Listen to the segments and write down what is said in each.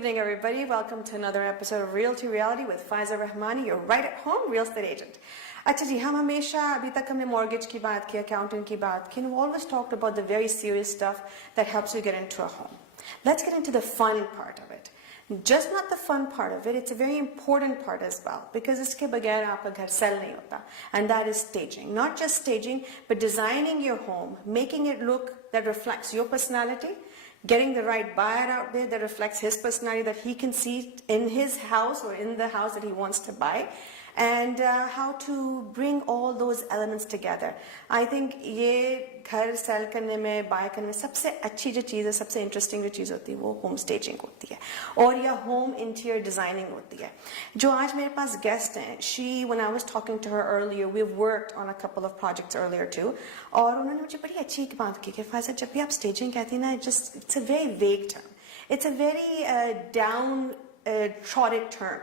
evening, everybody. Welcome to another episode of Realty with Faiza Rehmani, your right at home real estate agent. अच्छा जी, हम हमेशा अभी तक हमने mortgage की बात की, accountant की बात की, and we've always talked about the very serious stuff that helps you get into a home. Let's get into the fun part of it. Just not the fun part of it, it's a very important part as well, because इसके बगैर आपका घर sell नहीं होता, and that is staging. Not just staging, but designing your home, making it look that reflects your personality, getting the right buyer out there that reflects his personality, that he can see in his house or in the house that he wants to buy, and how to bring all those elements together. I think ये घर sell करने में, buy करने में सबसे अच्छी जो चीज़ है, सबसे interesting जो चीज़ होती है, वो home staging होती है, और या home interior designing होती है. जो आज मेरे पास guest हैं, when I was talking to her earlier, we've worked on a couple of projects earlier too, और उन्होंने मुझे बड़ी अच्छी बात की कि फ़ायज़ा जब भी आप staging कहती हैं ना, it's a very vague term. It's a very down-trodden term.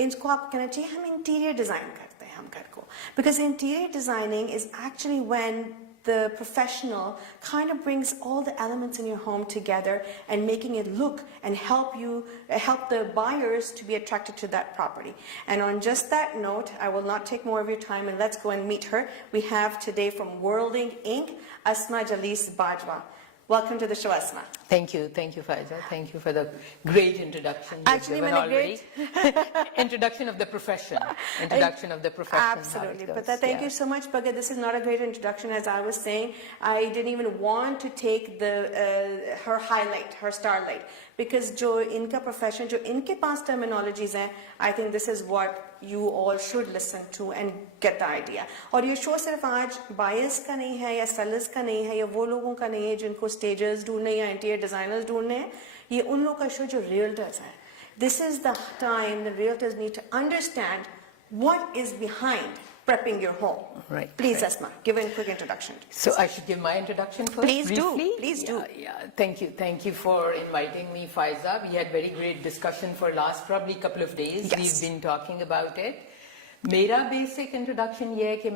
इनको आप कहना चाहिए हम इंटीरियर डिज़ाइन करते हैं हम घर को, because interior designing is actually when the professional kind of brings all the elements in your home together and making it look and help the buyers to be attracted to that property. And on just that note, I will not take more of your time, and let's go and meet her. We have today from Worlding Inc. Asma Jalis Bajwa. Welcome to the show, Asma. Thank you, Faiza. Thank you for the great introduction. Actually, introduction of the profession. Introduction of the profession. Absolutely. But thank you so much, Bhagat. This is not a great introduction. As I was saying, I didn't even want to take her highlight, her starlight, because जो इनका profession, जो इनके पास terminologies हैं, I think this is what you all should listen to and get the idea. और ये show सिर्फ आज buyers का नहीं है या sellers का नहीं है या वो लोगों का नहीं है जिनको stagers ढूंढने या interior designers ढूंढने हैं, ये उन लोगों का show जो realtors हैं. This is the time the realtors need to understand what is behind prepping your home. Right. Please, right. Asma, give a quick introduction. So I should give my introduction first. Please briefly? do. Please do. Yeah. Thank you for inviting me, Faiza. We had very great discussion for last probably couple of days. Yes. We've been talking about it. मेरा basic introduction ये है कि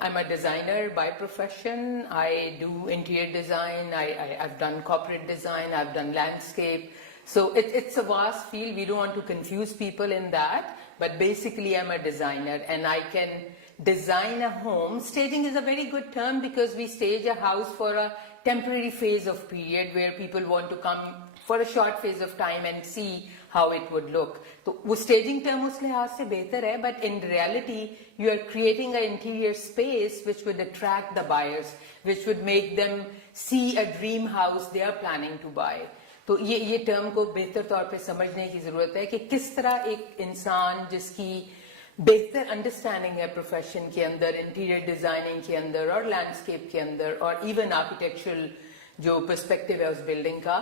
I'm a designer by profession. I do interior design. I've done corporate design. I've done landscape. So it's a vast field. We don't want to confuse people in that. But basically, I'm a designer, and I can design a home. Staging is a very good term because we stage a house for a temporary phase of period where people want to come for a short phase of time and see how it would look. So, वो staging term उस लिहाज से बेहतर है, but in reality, you are creating an interior space which would attract the buyers, which would make them see a dream house they are planning to buy. तो ये term को बेहतर तौर पे समझने की ज़रूरत है कि किस तरह एक इंसान जिसकी बेहतर अंडरस्टैंडिंग है प्रोफेशन के अंदर, इंटीरियर डिज़ाइनिंग के अंदर और लैंडस्केप के अंदर और इवन आर्किटेक्चरल जो पर्सपेक्टिव है उस बिल्डिंग का,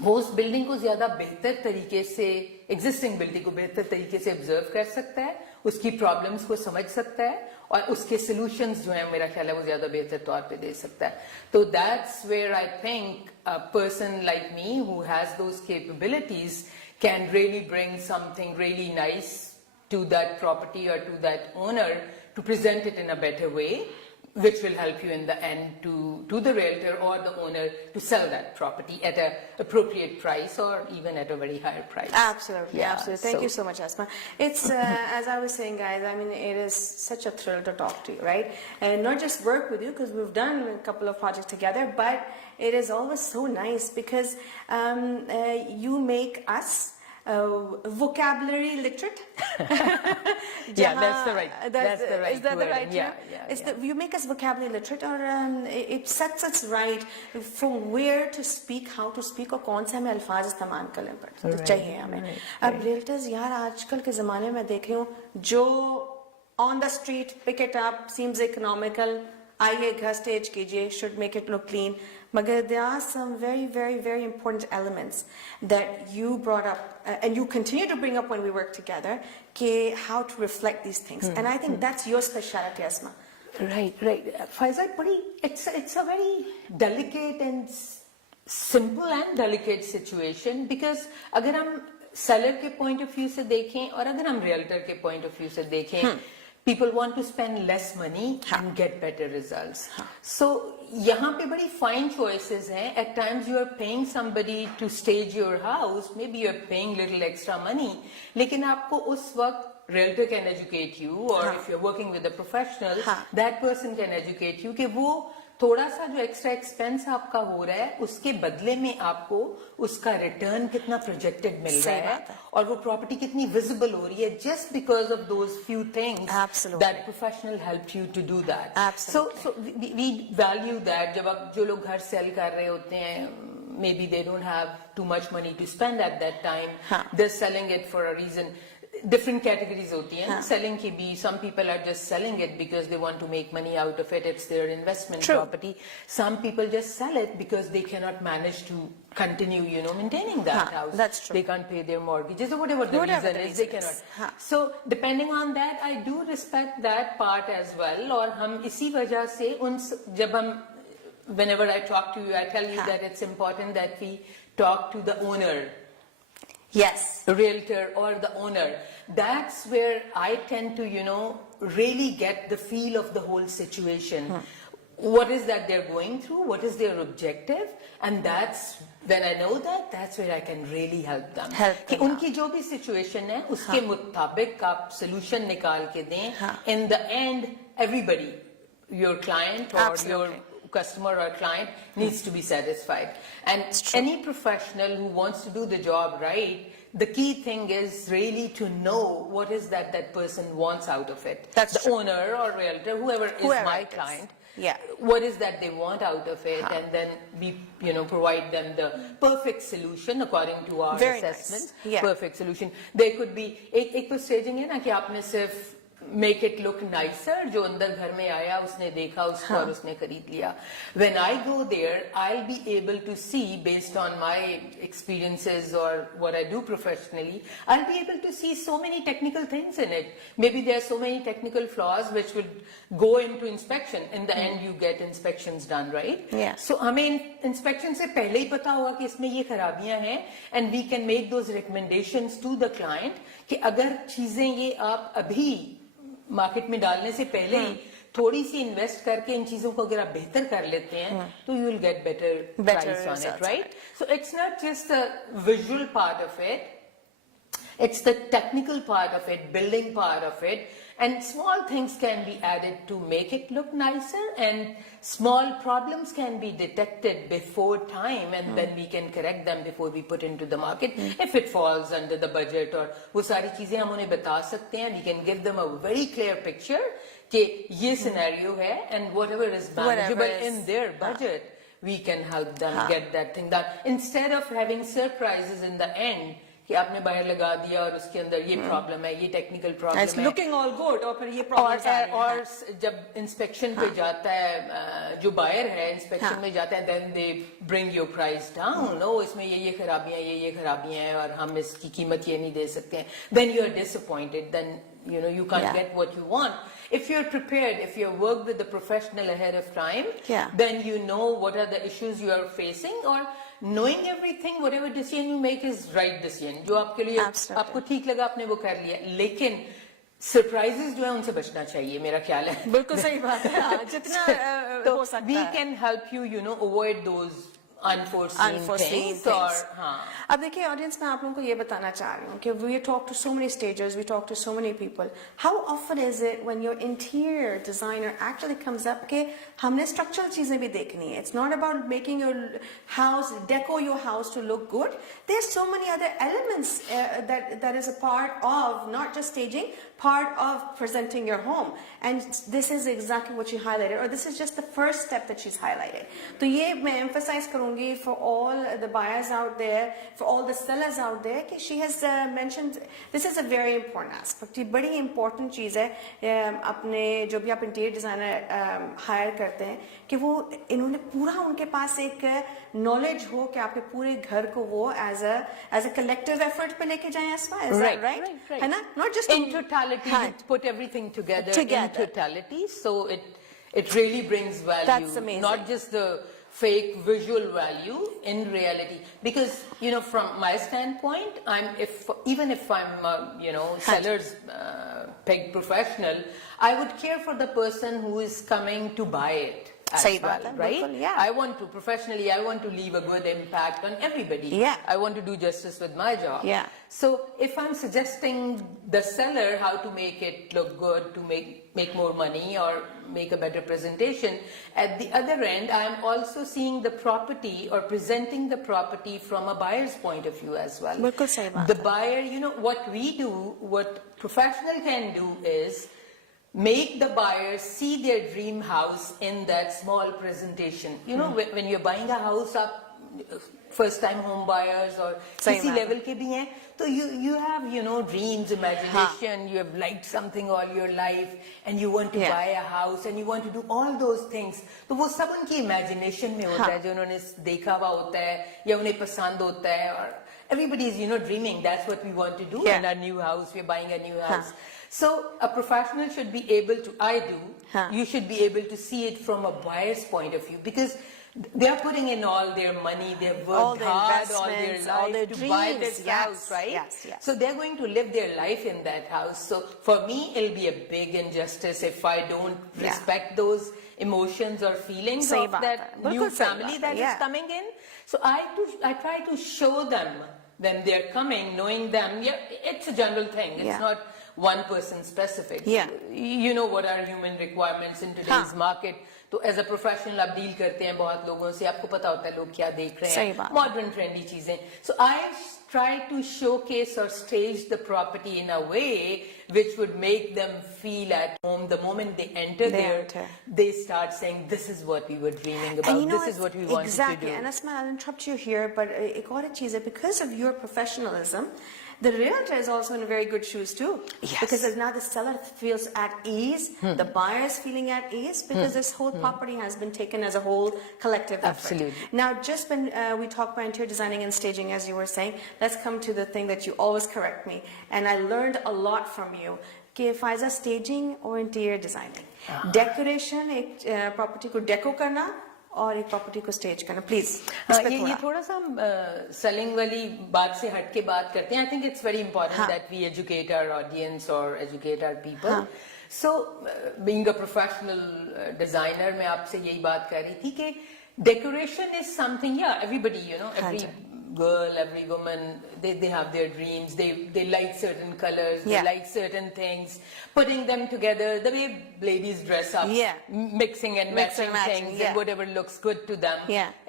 वो उस बिल्डिंग को ज़्यादा बेहतर तरीके से, एग्जिस्टिंग बिल्डिंग को बेहतर तरीके से ऑब्जर्व कर सकता है, उसकी प्रॉब्लम्स को समझ सकता है और उसके सॉल्यूशंस जो हैं मेरा ख्याल है वो ज़्यादा बेहतर तौर पे दे सकता है. तो that's where I think a person like me who has those capabilities can really bring something really nice to that property or to that owner to present it in a better way, which will help you in the end to the realtor or the owner to sell that property at an appropriate price or even at a very higher price. Absolutely, yeah, absolutely. Thank you so much, Asma. It's, as I was saying, guys, I mean, it is such a thrill to talk to you, right? And not just work with you, because we've done a couple of projects together, but it is always so nice because you make us vocabulary literate. Yeah, that's the right. Is that the right term? Yeah. You make us vocabulary literate, or it sets us right from where to speak, how to speak, और कौन से हमें अल्फाज इस्तेमाल करने पड़ते चाहिए हमें. अब realtors यार आजकल के ज़माने में देख रही हूँ जो on the street pick it up seems economical. आइए घर stage कीजिए, should make it look clean. But there are some very, very, very important elements that you brought up and you continue to bring up when we work together, how to reflect these things. And I think that's your specialty, Asma. Right. Faiza, it's a very delicate and simple and delicate situation because अगर हम seller के point of view से देखें और अगर हम realtor के point of view से देखें, people want to spend less money and get better results. So यहाँ पे बड़ी fine choices हैं. At times you are paying somebody to stage your house, maybe you are paying little extra money, लेकिन आपको उस वक्त realtor can educate you, or if you're working with a professional, that person can educate you कि वो थोड़ा सा जो extra expense आपका हो रहा है उसके बदले में आपको उसका रिटर्न कितना प्रोजेक्टेड मिल रहा है और वो प्रॉपर्टी कितनी विजिबल हो रही है, just because of those few things that professional help you to do that. So we value that. जब आप जो लोग घर सेल कर रहे होते हैं, maybe they don't have too much money to spend at that time, they're selling it for a reason. Different categories होती हैं selling की भी. Some people are just selling it because they want to make money out of it. It's their investment property. Some people just sell it because they cannot manage to continue, maintaining that house. That's true. They can't pay their mortgages or whatever the reason is. They cannot. So depending on that, I do respect that part as well. और हम इसी वजह से जब हम whenever I talk to you, I tell you that it's important that we talk to the owner. Yes. The realtor or the owner. That's where I tend to, really get the feel of the whole situation. What is that they're going through? What is their objective? And that's when I know that, that's where I can really help them. कि उनकी जो भी situation है, उसके मुताबिक आप solution निकाल के दें. In the end, everybody, your client or your customer or client needs to be satisfied. And any professional who wants to do the job right, the key thing is really to know what is that person wants out of it. That's the owner or realtor, whoever is my client. Yeah. What is that they want out of it, and then we, provide them the perfect solution according to our assessment. Nice. Yeah. Perfect solution. There could be एक तो staging है ना कि आपने सिर्फ make it look nicer. जो अंदर घर में आया उसने देखा उसको और उसने खरीद लिया. When I go there, I'll be able to see, based on my experiences or what I do professionally, I'll be able to see so many technical things in it. Maybe there are so many technical flaws which will go into inspection. In the end, you get inspections done, right? Yeah. So हमें inspection से पहले ही पता होगा कि इसमें ये खराबियां हैं, and we can make those recommendations to the client कि अगर चीजें ये आप अभी मार्केट में डालने से पहले ही थोड़ी सी इन्वेस्ट करके इन चीजों को अगर आप बेहतर कर लेते हैं तो you will get better price on it, right? So it's not just the visual part of it, it's the technical part of it, building part of it, and small things can be added to make it look nicer, and small problems can be detected before time, and then we can correct them before we put into the market if it falls under the budget. और वो सारी चीजें हम उन्हें बता सकते हैं. We can give them a very clear picture कि ये scenario है, and whatever is manageable in their budget, we can help them get that thing done, instead of having surprises in the end कि आपने बाहर लगा दिया और उसके अंदर ये प्रॉब्लम है, ये टेक्निकल प्रॉब्लम है, लुकिंग ऑल गुड, और फिर ये प्रॉब्लम और जब इंस्पेक्शन पे जाता है जो बायर है, इंस्पेक्शन में जाता है, then they bring your price down. ओ इसमें ये खराबियां, ये खराबियां हैं और हम इसकी कीमत ये नहीं दे सकते हैं. Then you are disappointed, then you can't get what you want. If you're prepared, if you work with the professional ahead of time, then you know what are the issues you are facing, or knowing everything, whatever decision you make is right decision. जो आपके लिए आपको ठीक लगा आपने वो कर लिया, लेकिन सरप्राइजेस जो है उनसे बचना चाहिए, मेरा ख्याल है. बिल्कुल सही बात है. जितना हो सकता है. We can help you, avoid those unforeseen things. अब देखिए ऑडियंस, मैं आप लोगों को ये बताना चाह रही हूँ कि we talk to so many stagers, we talk to so many people. How often is it when your interior designer actually comes up कि हमने structural चीजें भी देखनी है. It's not about making your house, decor your house to look good. There's so many other elements that is a part of not just staging, part of presenting your home. And this is exactly what she highlighted, or this is just the first step that she's highlighted. तो ये मैं emphasize करूँगी for all the buyers out there, for all the sellers out there, कि she has mentioned this is a very important aspect. ये बड़ी important चीज़ है. अपने जो भी आप इंटीरियर डिजाइनर हायर करते हैं कि वो इन्होंने पूरा उनके पास एक नॉलेज हो कि आपके पूरे घर को वो एज अ कलेक्टिव एफर्ट पे लेके जाएं. राइट है ना? Not just in totality, put everything together in totality, so it really brings value. That's amazing. Not just the fake visual value in reality. Because, from my standpoint, even if I'm seller's peg professional, I would care for the person who is coming to buy it. सही बात है, right? बिल्कुल, yeah. I want to leave a good impact on everybody. Yeah. I want to do justice with my job. Yeah. So if I'm suggesting the seller how to make it look good, to make more money or make a better presentation, at the other end, I'm also seeing the property or presenting the property from a buyer's point of view as well. बिल्कुल सही बात The buyer, what we do, what professional can do is make the buyer see their dream house in that small presentation. When you're buying a house, first time home buyers or kisi level ke bhi hain, so you have dreams, imagination, you have liked something all your life and you want to buy a house and you want to do all those things. तो वो सब उनकी imagination में होता है, जो उन्होंने देखा हुआ होता है या उन्हें पसंद होता है, और everybody is dreaming, that's what we want to do in our new house, we're buying a new house. So a professional should be able to, you should be able to see it from a buyer's point of view, because they are putting in all their money, they've worked hard all their life to buy this house, right? Yes. So they're going to live their life in that house. So for me, it'll be a big injustice if I don't respect those emotions or feelings of that new family that is coming in. So I try to show them when they're coming, knowing them, it's a general thing. It's not one person specific. You know what are human requirements in today's market. तो as a professional आप deal करते हैं बहुत लोगों से, आपको पता होता है लोग क्या देख रहे हैं, मॉडर्न ट्रेंडी चीजें. सो आई try to showcase or stage the property in a way which would make them feel at home. The moment they enter there, they start saying, this is what we were dreaming about, this is what we wanted to do. And Asma, I'll interrupt you here, but एक और चीज़ है, because of your professionalism, the realtor is also in very good shoes too. Yes. Because now the seller feels at ease, the buyer is feeling at ease, because this whole property has been taken as a whole collective effort. Absolutely. Now, just when we talk about interior designing and staging, as you were saying, let's come to the thing that you always correct me, and I learned a lot from you. कि Faiza, staging or interior designing, decoration, एक property को deco करना और एक property को stage करना, please. ये थोड़ा सा हम सेलिंग वाली बात से हट के बात करते हैं. I think it's very important that we educate our audience और educate our people. So being a professional designer, मैं आपसे यही बात कर रही थी कि decoration is something, everybody, every girl, every woman, they have their dreams, they like certain colors, they like certain things, putting them together, the way ladies dress up, mixing and matching things and whatever looks good to them.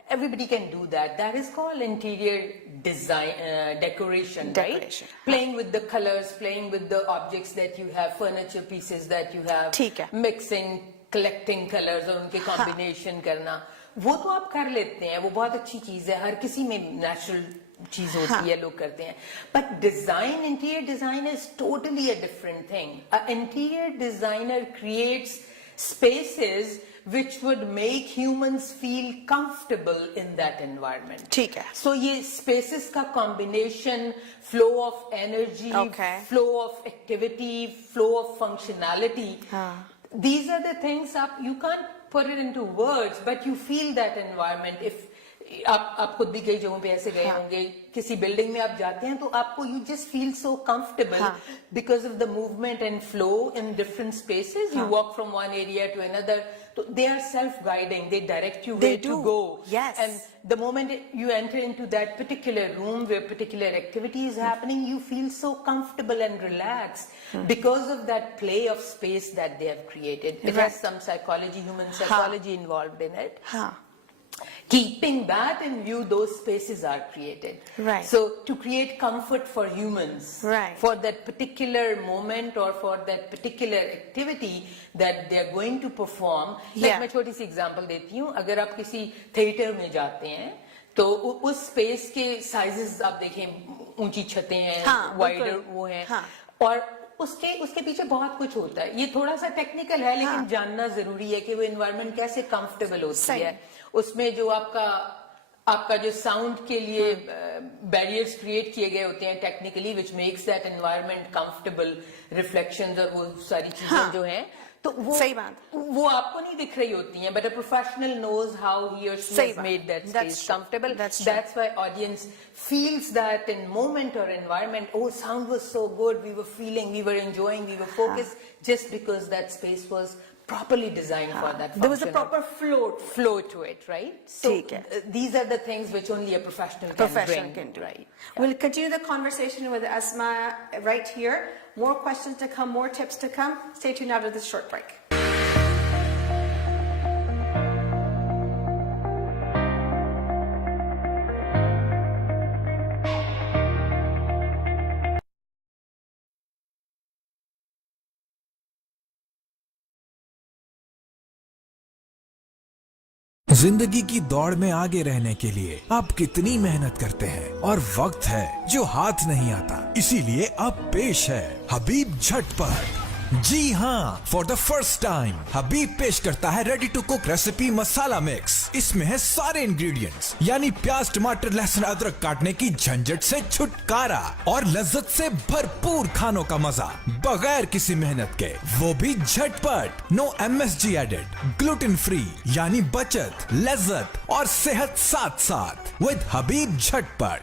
Everybody can do that. That is called interior design, decoration, right? Playing with the colors, playing with the objects that you have, furniture pieces that you have, mixing, collecting colors और उनके combination करना, वो तो आप कर लेते हैं, वो बहुत अच्छी चीज है, हर किसी में नेचुरल चीज होती है, लोग करते हैं. But design, interior design is totally a different thing. A interior designer creates spaces which would make humans feel comfortable in that environment. ठीक है. So ये spaces का combination, flow of energy, flow of activity, flow of functionality. These are the things you can't put it into words, but you feel that environment. If आप खुद भी कई जगहों पे ऐसे गए होंगे, किसी बिल्डिंग में आप जाते हैं तो आपको you just feel so comfortable because of the movement and flow in different spaces. You walk from one area to another. So they are self-guiding. They direct you where to go. Yes. And the moment you enter into that particular room where particular activity is happening, you feel so comfortable and relaxed because of that play of space that they have created. It has some psychology, human psychology involved in it. Keeping that in view, those spaces are created. Right. So to create comfort for humans, for that particular moment or for that particular activity that they are going to perform. Like मैं छोटी सी example देती हूँ. अगर आप किसी theater में जाते हैं, तो उस space के sizes आप देखें, ऊंची छतें हैं, wider वो हैं, और उसके पीछे बहुत कुछ होता है. ये थोड़ा सा टेक्निकल है, लेकिन जानना जरूरी है कि वो एनवायरनमेंट कैसे कंफर्टेबल होती है. उसमें जो आपका जो साउंड के लिए बैरियर्स क्रिएट किए गए होते हैं technically, which makes that environment comfortable, reflections और वो सारी चीजें जो हैं, तो सही बात, वो आपको नहीं दिख रही होती हैं, but a professional knows how he or she सही has बात, made that that's space true, comfortable. that's true. That's why audience feels that in moment or environment, oh, sound was so good, we were feeling, we were enjoying, we were focused, just because that space was properly designed for that function. There was a proper flow to it, right? So ठीक है. these are the things which only a professional can bring. Right. We'll continue the conversation with Asma right here. More questions to come, more tips to come. Stay tuned after this short break. जिंदगी की दौड़ में आगे रहने के लिए आप कितनी मेहनत करते हैं और वक्त है जो हाथ नहीं आता, इसीलिए अब पेश है हबीब झटपट। जी हाँ, for the first time Habib पेश करता है ready to cook recipe masala mix. इसमें है सारे इंग्रेडिएंट्स, यानी प्याज, टमाटर, लहसुन, अदरक काटने की झंझट से छुटकारा और लज्जत से भरपूर खानों का मजा बगैर किसी मेहनत के, वो भी झटपट। No MSG added, gluten free, यानी बचत, लज्जत और सेहत साथ साथ विद हबीब झटपट।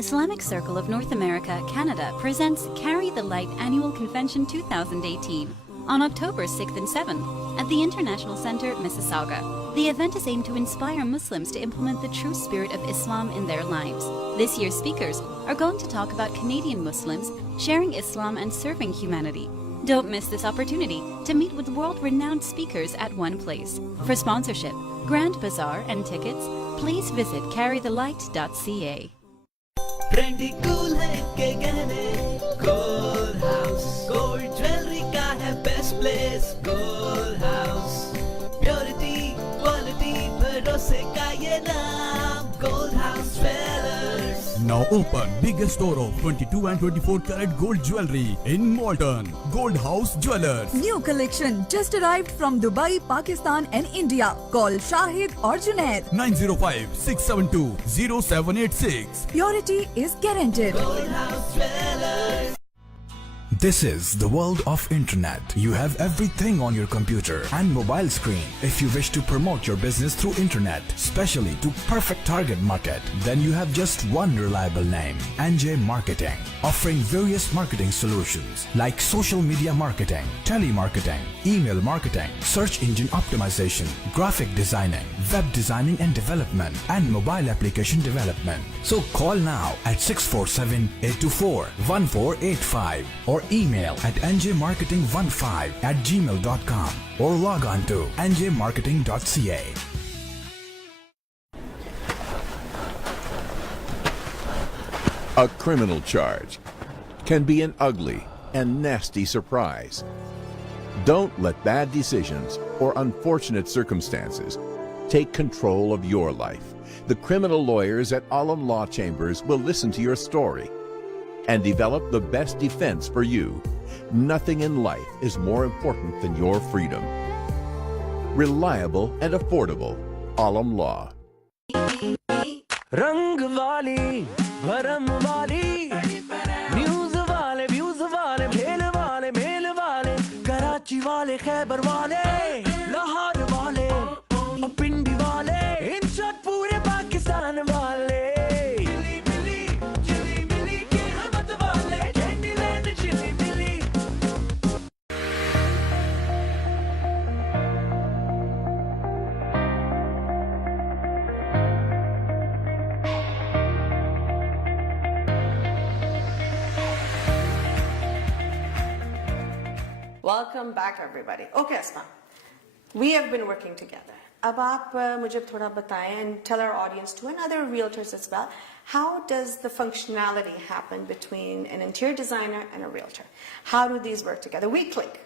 Islamic Circle of North America, Canada presents Carry the Light Annual Convention 2018 on October 6th and 7th at the International Center, Mississauga. The event is aimed to inspire Muslims to implement the true spirit of Islam in their lives. This year's speakers are going to talk about Canadian Muslims sharing Islam and serving humanity. Don't miss this opportunity to meet with world-renowned speakers at one place. For sponsorship, Grand Bazaar and tickets, please visit carrythelight.ca. Trendy cool है के गहने gold house, gold jewellery का है best place gold house. Purity quality भरोसे का ये नाम gold house jewellers. Now open biggest store of 22 and 24 karat gold jewelry in Malton. Gold House Jewelers. New collection just arrived from Dubai, Pakistan and India. Call Shahid or Junaid. 905-672-0786. Purity is guaranteed. Gold House Jewelers. This is the world of internet. You have everything on your computer and mobile screen. If you wish to promote your business through internet, especially to perfect target market, then you have just one reliable name, NJ Marketing, offering various marketing solutions like social media marketing, telemarketing, email marketing, search engine optimization, graphic designing, web designing and development, and mobile application development. So call now at 647-824-1485 or email at njmarketing15@gmail.com or log on to njmarketing.ca. A criminal charge can be an ugly and nasty surprise. Don't let bad decisions or unfortunate circumstances take control of your life. The criminal lawyers at Alam Law Chambers will listen to your story and develop the best defense for you. Nothing in life is more important than your freedom. Reliable and affordable. Alam Law. रंग वाली भरम वाली news वाले views वाले भेल वाले mail वाले कराची वाले खैबर वाले लाहौर वाले और पिंडी वाले इन शॉट पूरे पाकिस्तान वाले चिली मिली के हमत वाले Candyland chilli milli. Welcome back, everybody. Okay, Asma, we have been working together. अब आप मुझे थोड़ा बताएं and tell our audience too and other realtors as well, how does the functionality happen between an interior designer and a realtor? How do these work together? We click.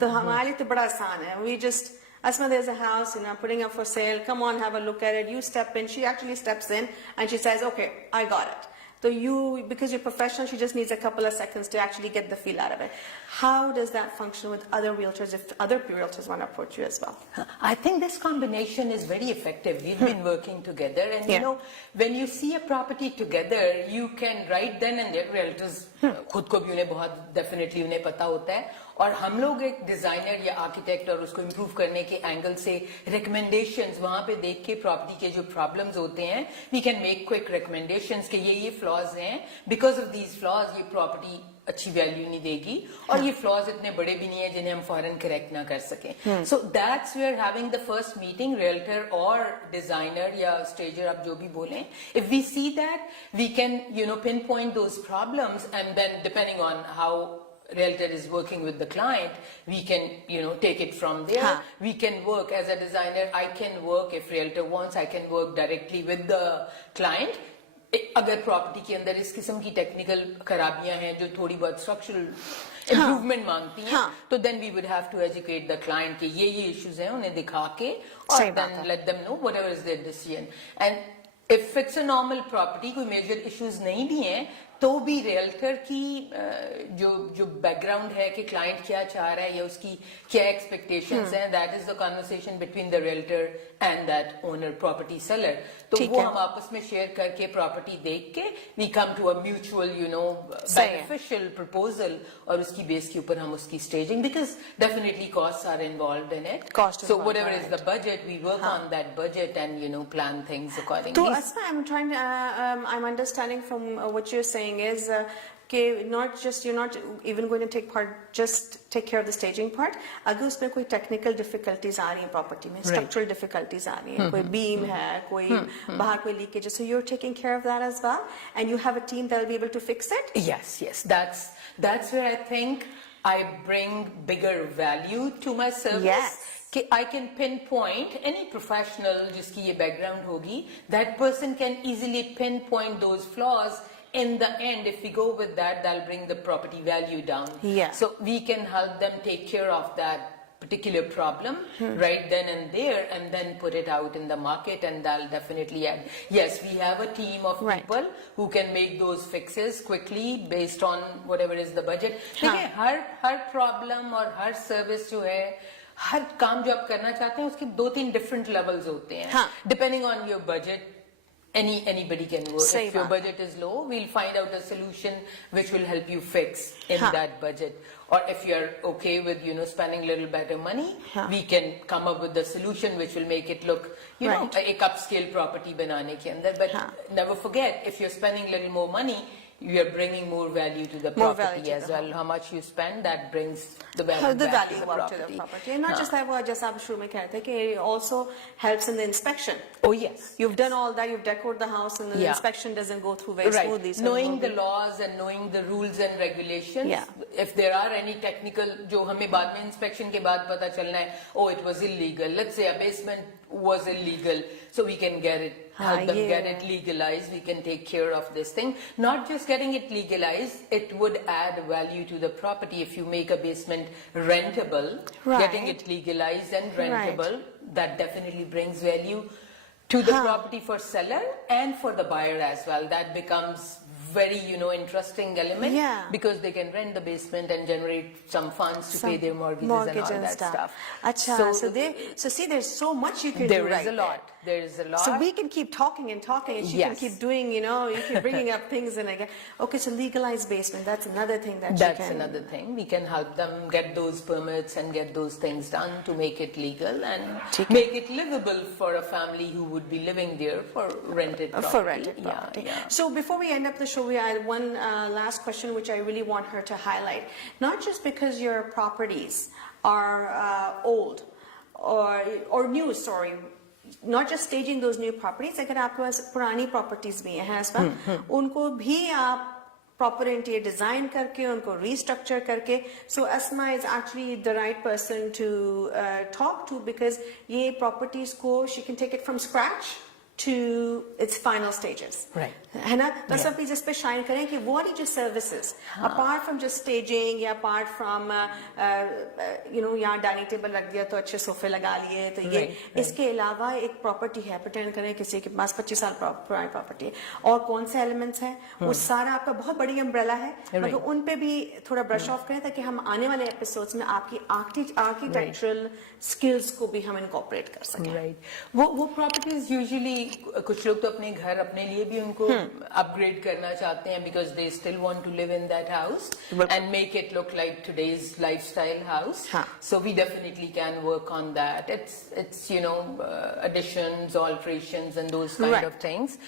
तो हमारे लिए तो बड़ा आसान है. We just, Asma, there's a house, I'm putting up for sale. Come on, have a look at it. You step in. She actually steps in and she says, okay, I got it. So you, because you're professional, she just needs a couple of seconds to actually get the feel out of it. How does that function with other realtors if other realtors want to approach you as well? I think this combination is very effective. We've been working together and you know, when you see a property together, you can right then and there, realtors खुद को भी उन्हें बहुत definitely उन्हें पता होता है और हम लोग एक डिजाइनर या आर्किटेक्ट और उसको इम्प्रूव करने के एंगल से रिकमेंडेशंस वहां पे देख के प्रॉपर्टी के जो प्रॉब्लम्स होते हैं we can make quick recommendations कि ये फ्लॉज हैं, बिकॉज ऑफ दीज फ्लॉज ये प्रॉपर्टी अच्छी वैल्यू नहीं देगी और ये फ्लॉज इतने बड़े भी नहीं है जिन्हें हम फौरन करेक्ट ना कर सकें. So that's we are having the first meeting, realtor और डिजाइनर या स्टेजर, आप जो भी बोलें. If we see that we can pin point those problems and then depending on how realtor is working with the client, we can take it from there. We can work as a designer, I can work, if realtor wants I can work directly with the client. अगर property के अंदर इस किस्म की technical खराबियां हैं जो थोड़ी बहुत स्ट्रक्चरल इम्प्रूवमेंट मांगती हैं, तो then we would have to educate the client कि ये इश्यूज हैं, उन्हें दिखा के और then let them know whatever is their decision. And if it's a normal property, कोई मेजर इश्यूज नहीं भी हैं, तो भी रियल्टर की जो बैकग्राउंड है कि क्लाइंट क्या चाह रहा है या उसकी क्या एक्सपेक्टेशंस हैं, that is the conversation between the realtor and that owner property seller. तो वो हम आपस में शेयर करके प्रॉपर्टी देख के we come to a mutual beneficial proposal और उसकी बेस के ऊपर हम उसकी staging, because definitely costs are involved in it. So whatever is the budget we work on that budget and plan things accordingly. So I'm understanding from what you're saying is you're not even going to take care of the staging part. अगर उसमें कोई technical difficulties आ रही हैं property में, structural difficulties आ रही हैं, कोई beam है, कोई बाहर कोई leakage, so you're taking care of that as well, and you have a team that will be able to fix it. Yes, that's where I think I bring bigger value to my service. Yes. कि I can pinpoint any professional जिसकी ये background होगी, that person can easily pinpoint those flaws. In the end, if we go with that, that'll bring the property value down. Yeah. So we can help them take care of that particular problem right then and there, and then put it out in the market, and that'll definitely add. Yes, we have a team of people who can make those fixes quickly based on whatever is the budget. देखिए हर problem और हर service जो है, हर काम जो आप करना चाहते हैं उसके 2-3 different levels होते हैं. Depending on your budget, anybody can work. If your budget is low, we'll find out a solution which will help you fix in that budget. Or if you're okay with spending a little better money, we can come up with the solution which will make it look एक upscale property बनाने के अंदर. But never forget, if you're spending a little more money, you are bringing more value to the property as well. How much you spend, that brings the value back to the property. And not just that, वो जैसा आप शुरू में कह रहे थे कि it also helps in the inspection. Oh yes. You've done all that, you've decorated the house, and the inspection doesn't go through very smoothly. So knowing the laws and knowing the rules and regulations, if there are any technical जो हमें बाद में inspection के बाद पता चलना है, oh it was illegal, let's say a basement was illegal, so we can help them get it legalized. We can take care of this thing. Not just getting it legalized, it would add value to the property if you make a basement rentable. Getting it legalized and rentable, that definitely brings value to the property for seller and for the buyer as well. That becomes very interesting element, because they can rent the basement and generate some funds to pay their mortgages and all that stuff. So see, there's so much you can do right there. There is a lot. So we can keep talking and talking, and she can keep doing, you keep bringing up things, and again, okay, so legalized basement, that's another thing that That's another thing. We can help them get those permits and get those things done to make it legal and make it livable for a family who would be living there for rented property. For rented property. So before we end up the show, we had one last question which I really want her to highlight. Not just because your properties are old or new, sorry, not just staging those new properties, अगर आपके पास पुरानी properties भी हैं इस वक्त, उनको भी आप proper interior design करके, उनको restructure करके, so Asma is actually the right person to talk to, because ये properties को she can take it from scratch to its final stages. Right. है ना? बस आप जिस पे shine करें कि what are your services apart from just staging या apart from यहाँ dining table रख दिया तो अच्छे सोफे लगा लिए तो ये इसके अलावा एक property है, pretend करें किसी के पास 25 साल पुरानी property है और कौन से elements हैं, वो सारा आपका बहुत बड़ी umbrella है, मगर उन पे भी थोड़ा brush off करें ताकि हम आने वाले episodes में आपकी architectural skills को भी हम incorporate कर सकें. Right. वो properties usually कुछ लोग तो अपने घर अपने लिए भी उनको upgrade करना चाहते हैं because they still want to live in that house and make it look like today's lifestyle house. So we definitely can work on that. It's you know, additions, alterations and those kind of things.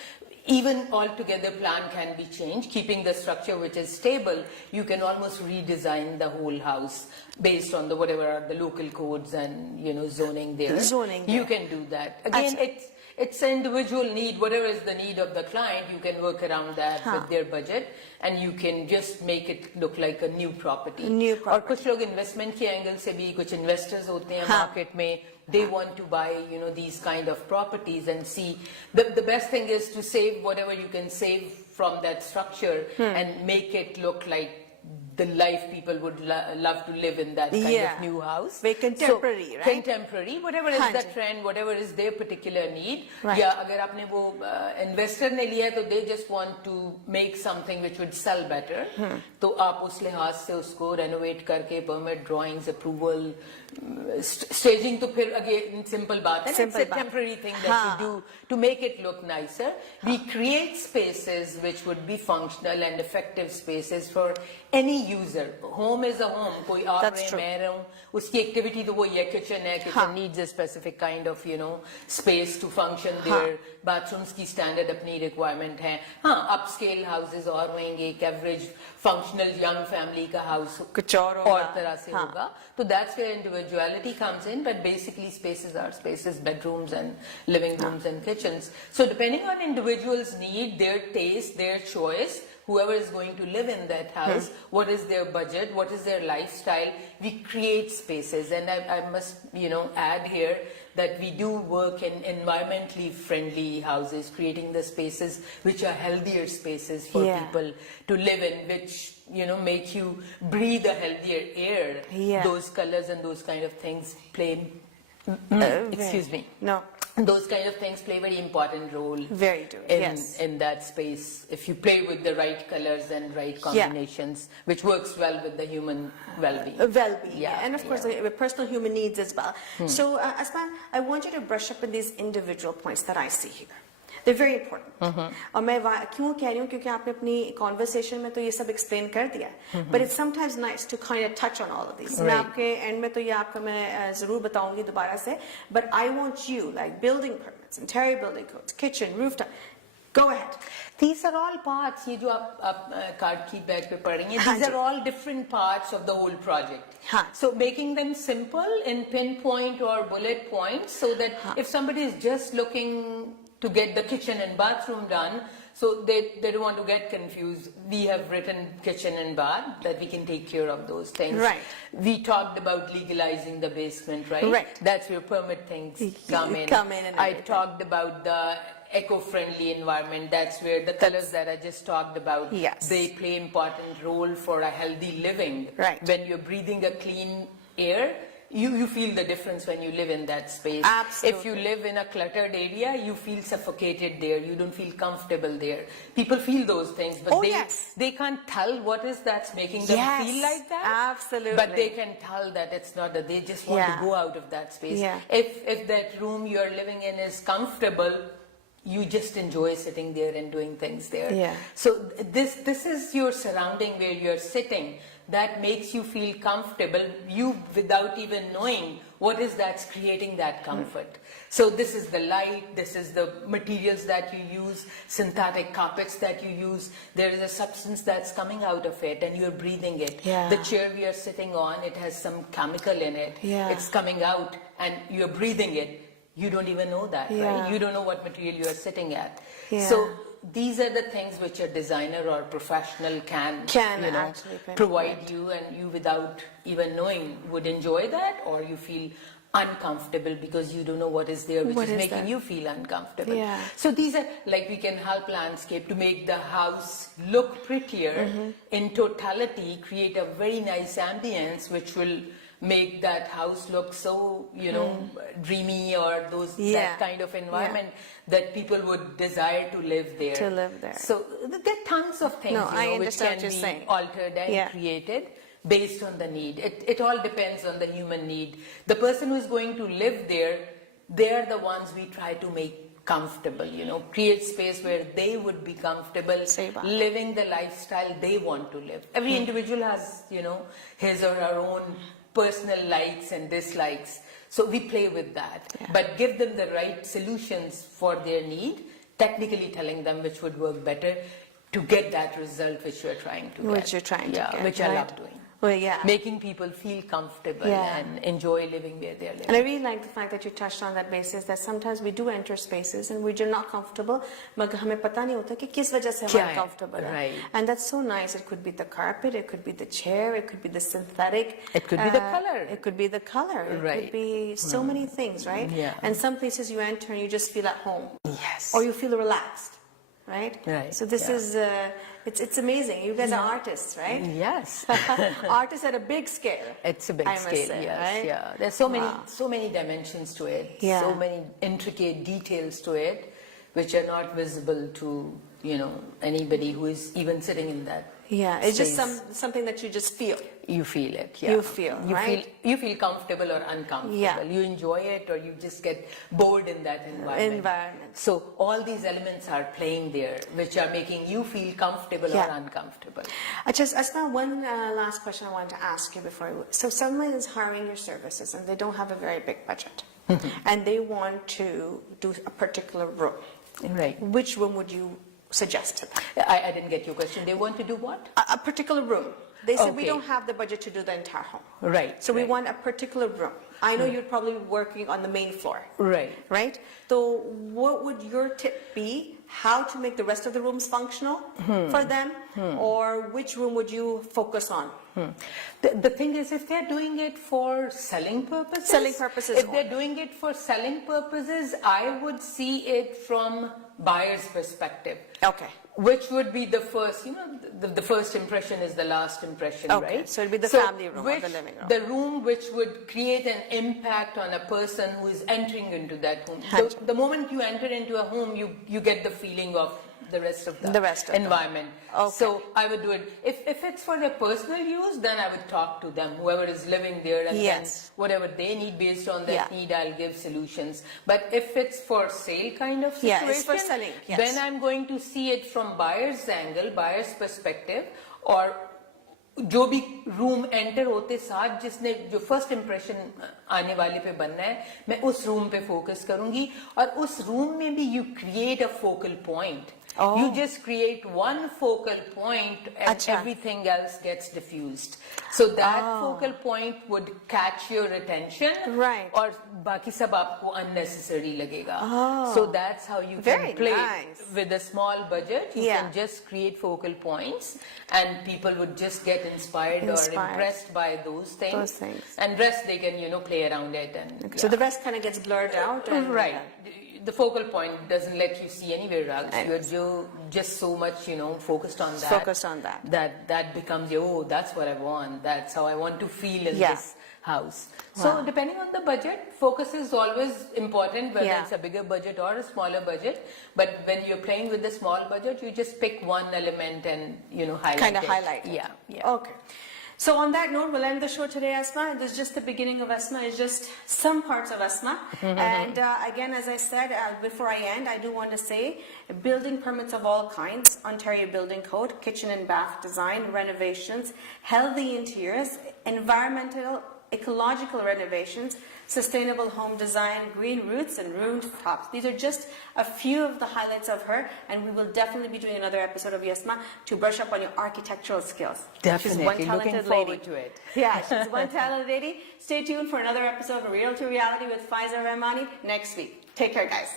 Even altogether plan can be changed, keeping the structure which is stable. You can almost redesign the whole house based on the whatever are the local codes and, you know, zoning there. You can do that. Again, it's an individual need. Whatever is the need of the client, you can work around that with their budget, and you can just make it look like a new property. और कुछ लोग investment के angle से भी कुछ investors होते हैं market में. They want to buy, you know, these kind of properties and see. The best thing is to save whatever you can save from that structure and make it look like the life people would love to live in that kind of new house. Very contemporary, so, right? Contemporary, whatever is the trend, whatever is their particular need. या अगर आपने वो investor ने लिया है तो they just want to make something which would sell better. तो आप उस लिहाज से उसको renovate करके permit, drawings, approval, staging तो फिर again simple बात है. It's a temporary thing that you do to make it look nicer. We create spaces which would be functional and effective spaces for any user. Home is a home. कोई आप रहे मैं रहूं, उसकी activity तो वो ये kitchen है. Kitchen needs a specific kind of, you know, space to function there. Bathrooms की standard अपनी requirement है. हाँ, upscale houses और होंगे. एक average functional young family का house कुछ और तरह से होगा. So that's where individuality comes in. But basically spaces are spaces, bedrooms and living rooms and kitchens. So depending on individuals' need, their taste, their choice, whoever is going to live in that house, what is their budget, what is their lifestyle, we create spaces. And I must, you know, add here that we do work in environmentally friendly houses, creating the spaces which are healthier spaces for people to live in, which, you know, make you breathe a healthier air. Those colors and those kind of things play, excuse me. No. Those kind of things play a very important role in that space. If you play with the right colors and right combinations, which works well with the human well-being. And of course, with personal human needs as well. So, Asma, I want you to brush up on these individual points that I see here. They're very important. और मैं क्यों कह रही हूँ क्योंकि आपने अपनी conversation में तो ये सब explain कर दिया. But it's sometimes nice to kind of touch on all of these. मैं आपके end में तो ये आपको मैं ज़रूर बताऊँगी दोबारा से. But I want you, like building permits, interior building codes, kitchen, rooftop. Go ahead. These are all parts. ये जो आप card की bag पे पढ़ रही हैं, these are all different parts of the whole project. So making them simple in pinpoint or bullet points, so that if somebody is just looking to get the kitchen and bathroom done, so they don't want to get confused. We have written kitchen and bath that we can take care of those things. We talked about legalizing the basement, right? That's where permit things come in. I talked about the eco-friendly environment. That's where the colors that I just talked about, they play important role for a healthy living. When you're breathing a clean air, you feel the difference when you live in that space. If you live in a cluttered area, you feel suffocated there. You don't feel comfortable there. People feel those things, but they can't tell what is that's making them feel like that. But they can tell that it's not that. They just want to go out of that space. If that room you're living in is comfortable, you just enjoy sitting there and doing things there. So this is your surrounding where you're sitting. That makes you feel comfortable, you without even knowing what is that's creating that comfort. So this is the light, this is the materials that you use, synthetic carpets that you use. There is a substance that's coming out of it and you're breathing it. The chair we are sitting on, it has some chemical in it. It's coming out and you're breathing it. You don't even know that, right? You don't know what material you are sitting at. So these are the things which a designer or professional can you know, provide you, and you without even knowing would enjoy that, or you feel uncomfortable because you don't know what is there which is making you feel uncomfortable. So these are like, we can help landscape to make the house look prettier in totality, create a very nice ambience which will make that house look so, you know, dreamy, or those that kind of environment that people would desire to live there. So there are tons of things which can be altered and created based on the need. It all depends on the human need. The person who is going to live there, they are the ones we try to make comfortable, create space where they would be comfortable living the lifestyle they want to live. Every individual has, his or her own personal likes and dislikes. So we play with that, but give them the right solutions for their need, technically telling them which would work better to get that result which you're trying to get. Which you're trying to get, which I love doing. Well, yeah. Making people feel comfortable and enjoy living where they're living. And I really like the fact that you touched on that basis, that sometimes we do enter spaces and we're not comfortable, but हमें पता नहीं होता कि किस वजह से हम uncomfortable हैं. Right. And that's so nice. It could be the carpet, it could be the chair, it could be the synthetic. It could be the color. It could be the color. It could be so many things, right? Yeah. And some places you enter and you just feel at home. Yes. Or you feel relaxed. Right? Right. So this is, it's amazing. You guys are artists, right? Yes. Artists at a big scale. It's a big scale, say, yes. right? Yeah. There's so many dimensions to it, so many intricate details to it, which are not visible to, anybody who is even sitting in that it's space. just something that you just feel. You feel it, You feel, right? You feel comfortable or uncomfortable. Yeah. You enjoy it or you just get bored in that environment. So all these elements are playing there, which are making you feel comfortable or uncomfortable. Just Asma, one last question I wanted to ask you before. So someone is hiring your services and they don't have a very big budget, and they want to do a particular room. Right. Which room would you suggest to them? I didn't get your question. They want to do what? A particular room. They said we don't have the budget to do the entire home. Right. So we want a particular room. I know you're probably working on the main floor. Right. Right? So what would your tip be? How to make the rest of the rooms functional for them? Or which room would you focus on? The thing is, if they're doing it for selling purposes, if they're doing it for selling purposes, I would see it from buyer's perspective. Okay. Which would be the first, the first impression is the last impression, right? So it'd be the family room or the living room. The room which would create an impact on a person who is entering into that home. The moment you enter into a home, you get the feeling of the rest of the environment. So I would do it. If it's for their personal use, then I would talk to them, whoever is living there, and then whatever they need based on that need, I'll give solutions. But if it's for sale kind of situation, it's for selling. then I'm going to see it from buyer's angle, buyer's perspective, or जो भी room enter होते साथ जिसने जो first impression आने वाले पे बनना है, मैं उस रूम पे फोकस करूंगी और उस रूम में भी you create a focal point. You just create one focal point and everything else gets diffused. So that focal point would catch your attention. Right. और बाकी सब आपको unnecessary लगेगा. So that's how you can play with a small budget. You can just create focal points and people would just get inspired. Or impressed by those things. And rest they can, play around it. And so the rest kind of gets blurred out. And, right. The focal point doesn't let you see anywhere else. You're just so much, focused on that. Focused on that. That becomes that's what I want. That's how I want to feel in this house. So depending on the budget, focus is always important, whether it's a bigger budget or a smaller budget. But when you're playing with the small budget, you just pick one element and, highlight it. Kind of highlight it. Yeah. Okay. So on that note, we'll end the show today, Asma. This is just the beginning of Asma. It's just some parts of Asma. And again, as I said, before I end, I do want to say building permits of all kinds, Ontario Building Code, kitchen and bath design, renovations, healthy interiors, environmental, ecological renovations, sustainable home design, green roofs and rooftops. These are just a few of the highlights of her, and we will definitely be doing another episode of Yasma to brush up on your architectural skills. Definitely. She's one talented Looking forward lady. to it. Yeah, she's one talented lady. Stay tuned for another episode of Realty Reality with Faiza Rehmani next week. Take care, guys.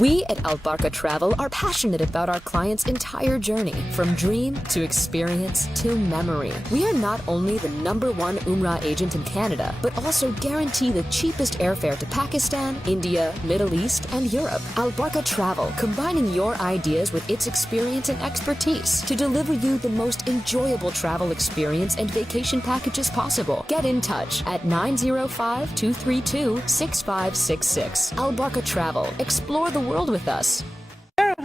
We at Albarka Travel are passionate about our clients' entire journey, from dream to experience to memory. We are not only the #1 Umrah agent in Canada, but also guarantee the cheapest airfare to Pakistan, India, Middle East, and Europe. Albarka Travel, combining your ideas with its experience and expertise to deliver you the most enjoyable travel experience and vacation packages possible. Get in touch at 905-232-6566. Albarka Travel. Explore the world with us.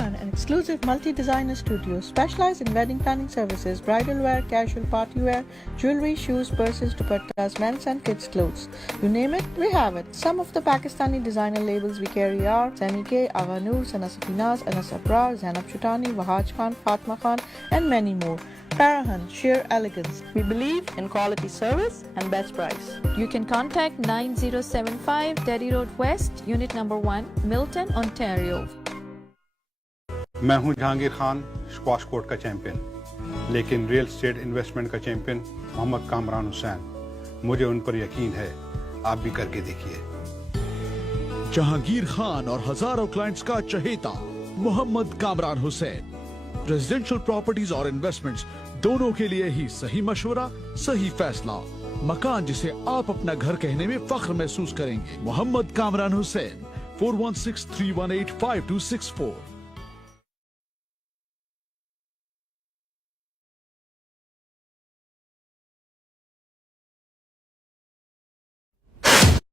An exclusive multi-designer studio specialized in wedding planning services, bridal wear, casual party wear, jewelry, shoes, purses, dupattas, men's and kids' clothes. You name it, we have it. Some of the Pakistani designer labels we carry are Semi-K, Agha Noor, Sana Safinaz, Anas Abrar, Zainab Chutani, Wahaj Khan, Fatma Khan, and many more. Parahan, sheer elegance. We believe in quality service and best price. You can contact 9075 Derry Road West, Unit number 1, Milton, Ontario. मैं हूं Jahangir Khan, squash court का champion, लेकिन real estate investment का champion Mohammad Kamran Hussain. मुझे उन पर यकीन है, आप भी करके देखिए। जहांगीर खान और हजारों क्लाइंट्स का चहेता मोहम्मद कामरान हुसैन। रेजिडेंशियल प्रॉपर्टीज और इन्वेस्टमेंट्स दोनों के लिए ही सही मशवरा, सही फैसला। मकान जिसे आप अपना घर कहने में फख्र महसूस करेंगे। मोहम्मद कामरान हुसैन, 4163185264।